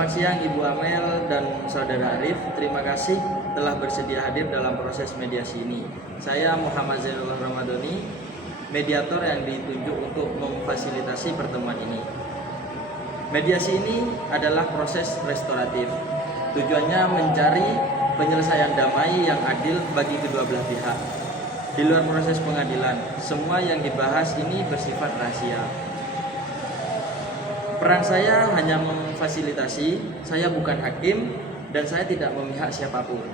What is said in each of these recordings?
Selamat siang Ibu Amel dan Saudara Arif. Terima kasih telah bersedia hadir dalam proses mediasi ini. Saya Muhammad Zainullah Ramadhani, mediator yang ditunjuk untuk memfasilitasi pertemuan ini. Mediasi ini adalah proses restoratif. Tujuannya mencari penyelesaian damai yang adil bagi kedua belah pihak. Di luar proses pengadilan, semua yang dibahas ini bersifat rahasia. Peran saya hanya memfasilitasi, saya bukan hakim dan saya tidak memihak siapapun.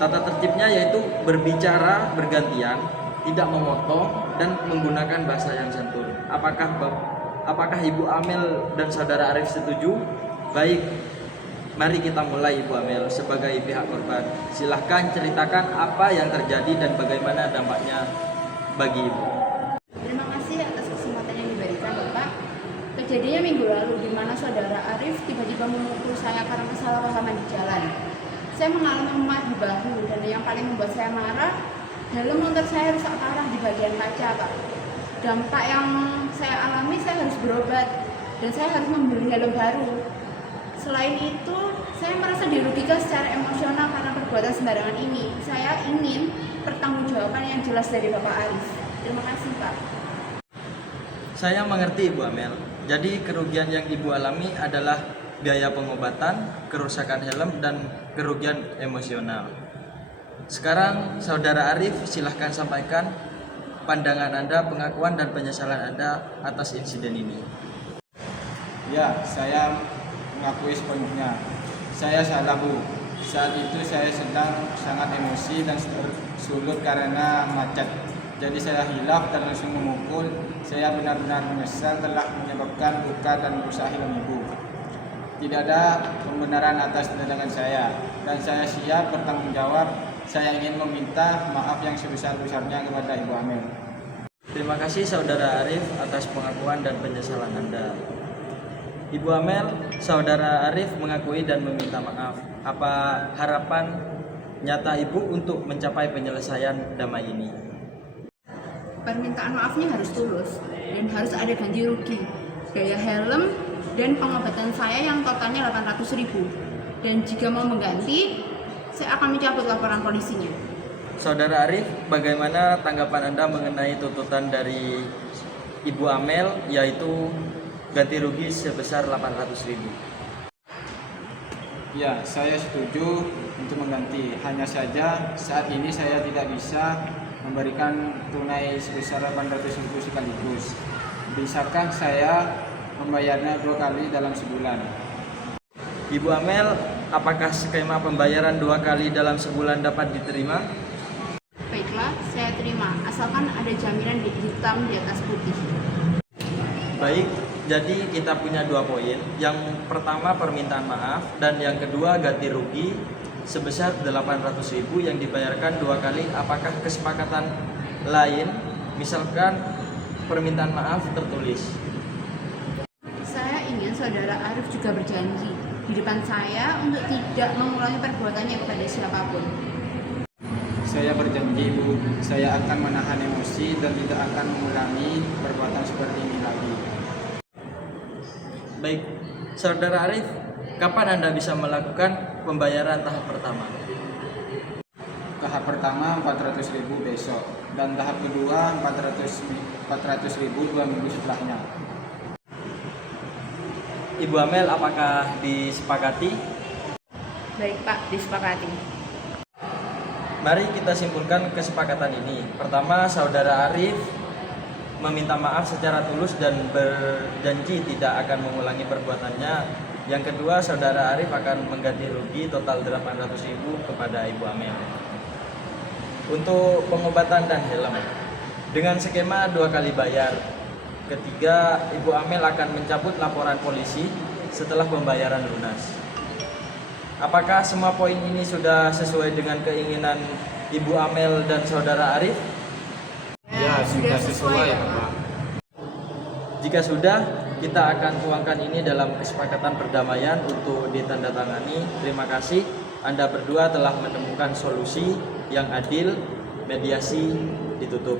Tata tertibnya yaitu berbicara bergantian, tidak memotong dan menggunakan bahasa yang santun. Apakah Ibu Amel dan Saudara Arif setuju? Baik, mari kita mulai Ibu Amel sebagai pihak korban. Silahkan ceritakan apa yang terjadi dan bagaimana dampaknya bagi Ibu. Terima kasih atas kesempatan yang diberikan Bapak. Kejadiannya minggu lalu di mana Saudara Arif tiba-tiba memukul saya karena kesalahpahaman di jalan. Saya mengalami memar di bahu dan yang paling membuat saya marah, helm motor saya rusak parah di bagian kaca, Pak. Dampak yang saya alami, saya harus berobat dan saya harus membeli helm baru. Selain itu, saya merasa dirugikan secara emosional karena perbuatan sembarangan ini. Saya ingin pertanggungjawaban yang jelas dari Bapak Arif. Terima kasih, Pak. Saya mengerti Ibu Amel. Jadi kerugian yang Ibu alami adalah biaya pengobatan, kerusakan helm, dan kerugian emosional. Sekarang Saudara Arif silahkan sampaikan pandangan Anda, pengakuan dan penyesalan Anda atas insiden ini. Ya, saya mengakui sepenuhnya. Saya salah, Bu. Saat itu saya sedang sangat emosi dan tersulut karena macet. Jadi saya hilaf dan langsung memukul. Saya benar-benar menyesal telah menyebabkan luka dan merusak helm Ibu. Tidak ada pembenaran atas tindakan saya dan saya siap bertanggung jawab. Saya ingin meminta maaf yang sebesar-besarnya kepada Ibu Amel. Terima kasih Saudara Arif atas pengakuan dan penyesalan Anda. Ibu Amel, Saudara Arif mengakui dan meminta maaf. Apa harapan nyata Ibu untuk mencapai penyelesaian damai ini? Permintaan maafnya harus tulus dan harus ada ganti rugi, biaya helm dan pengobatan saya yang totalnya 800.000. Dan jika mau mengganti, saya akan mencabut laporan polisinya. Saudara Arif, bagaimana tanggapan Anda mengenai tuntutan dari Ibu Amel yaitu ganti rugi sebesar 800.000? Ya, saya setuju untuk mengganti. Hanya saja saat ini saya tidak bisa memberikan tunai sebesar 800.000 sekaligus. Bisakah saya membayarnya 2 kali dalam sebulan? Ibu Amel, apakah skema pembayaran 2 kali dalam sebulan dapat diterima? Baiklah, saya terima, asalkan ada jaminan hitam di atas putih. Baik, jadi kita punya 2 poin. Yang pertama permintaan maaf dan yang kedua ganti rugi sebesar 800.000 yang dibayarkan 2 kali. Apakah kesepakatan lain, misalkan permintaan maaf tertulis? Saya ingin Saudara Arif juga berjanji di depan saya untuk tidak mengulangi perbuatannya kepada siapapun. Saya berjanji, Bu, saya akan menahan emosi dan tidak akan mengulangi perbuatan seperti ini lagi. Baik, Saudara Arif, kapan Anda bisa melakukan pembayaran tahap pertama? Tahap pertama 400.000 besok dan tahap kedua 400.000 2 minggu setelahnya. Ibu Amel, apakah disepakati? Baik Pak, disepakati. Mari kita simpulkan kesepakatan ini. Pertama, Saudara Arif meminta maaf secara tulus dan berjanji tidak akan mengulangi perbuatannya. Yang kedua, Saudara Arif akan mengganti rugi total 800.000 kepada Ibu Amel untuk pengobatan dan helm dengan skema 2 kali bayar. Ketiga, Ibu Amel akan mencabut laporan polisi setelah pembayaran lunas. Apakah semua poin ini sudah sesuai dengan keinginan Ibu Amel dan Saudara Arif? Ya, sudah sesuai, Pak. Jika sudah, kita akan tuangkan ini dalam kesepakatan perdamaian untuk ditandatangani. Terima kasih Anda berdua telah menemukan solusi yang adil. Mediasi ditutup.